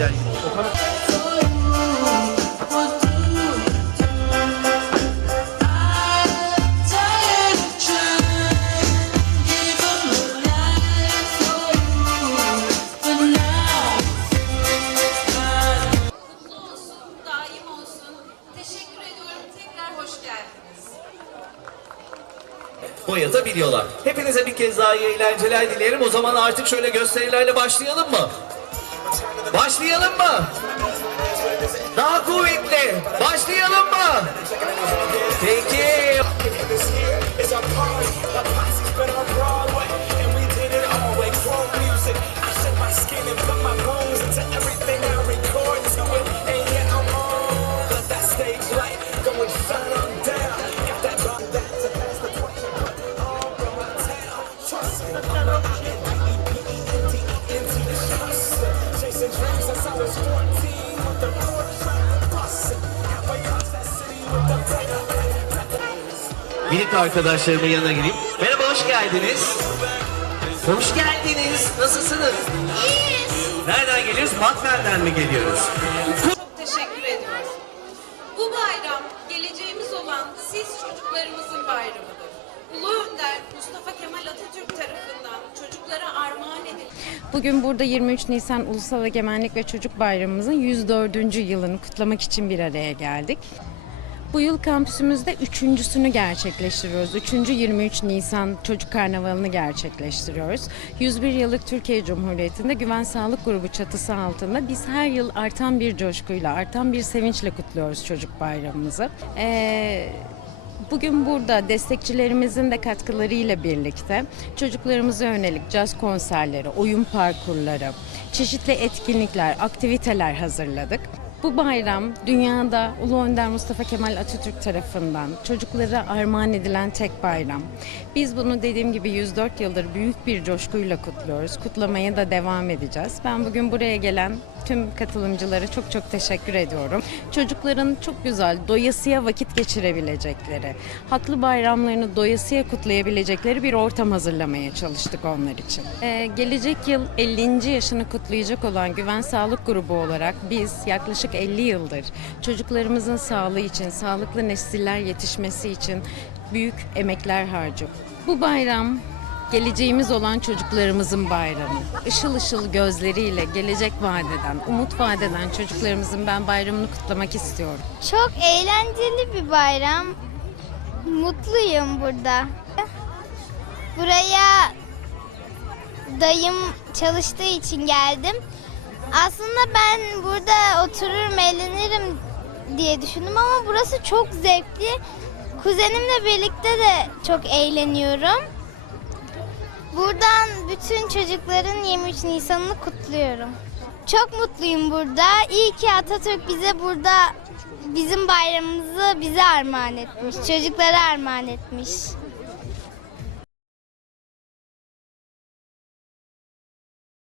Yani hoş geldiniz. boyatabiliyorlar. Hepinize bir kez daha iyi eğlenceler dilerim. O zaman artık şöyle gösterilerle başlayalım mı? Başlayalım mı? Daha kuvvetli. Başlayalım mı? Peki. Minik arkadaşlarımın yanına gireyim. Merhaba, hoş geldiniz. Hoş geldiniz. Nasılsınız? İyiyiz. Nereden geliyoruz? Batman'den mi geliyoruz? Çok teşekkür ediyoruz. Bu bayram geleceğimiz olan siz çocuklarımızın bayramıdır. Ulu Önder Mustafa Kemal Atatürk tarafından çocuklara armağan edilmiş Bugün burada 23 Nisan Ulusal Egemenlik ve Çocuk Bayramımızın 104. yılını kutlamak için bir araya geldik. Bu yıl kampüsümüzde üçüncüsünü gerçekleştiriyoruz. Üçüncü 23 Nisan Çocuk Karnavalı'nı gerçekleştiriyoruz. 101 yıllık Türkiye Cumhuriyeti'nde Güven Sağlık Grubu çatısı altında biz her yıl artan bir coşkuyla, artan bir sevinçle kutluyoruz çocuk bayramımızı. Ee, Bugün burada destekçilerimizin de katkılarıyla birlikte çocuklarımıza yönelik caz konserleri, oyun parkurları, çeşitli etkinlikler, aktiviteler hazırladık. Bu bayram dünyada Ulu Önder Mustafa Kemal Atatürk tarafından çocuklara armağan edilen tek bayram. Biz bunu dediğim gibi 104 yıldır büyük bir coşkuyla kutluyoruz. Kutlamaya da devam edeceğiz. Ben bugün buraya gelen tüm katılımcılara çok çok teşekkür ediyorum. Çocukların çok güzel, doyasıya vakit geçirebilecekleri, haklı bayramlarını doyasıya kutlayabilecekleri bir ortam hazırlamaya çalıştık onlar için. Ee, gelecek yıl 50. yaşını kutlayacak olan Güven Sağlık Grubu olarak biz yaklaşık 50 yıldır çocuklarımızın sağlığı için, sağlıklı nesiller yetişmesi için büyük emekler harcıyoruz. Bu bayram geleceğimiz olan çocuklarımızın bayramı. Işıl ışıl gözleriyle gelecek vadeden, umut vadeden çocuklarımızın ben bayramını kutlamak istiyorum. Çok eğlenceli bir bayram. Mutluyum burada. Buraya dayım çalıştığı için geldim. Aslında ben burada otururum, eğlenirim diye düşündüm ama burası çok zevkli. Kuzenimle birlikte de çok eğleniyorum. Buradan bütün çocukların 23 Nisan'ını kutluyorum. Çok mutluyum burada. İyi ki Atatürk bize burada bizim bayramımızı bize armağan etmiş. Çocuklara armağan etmiş.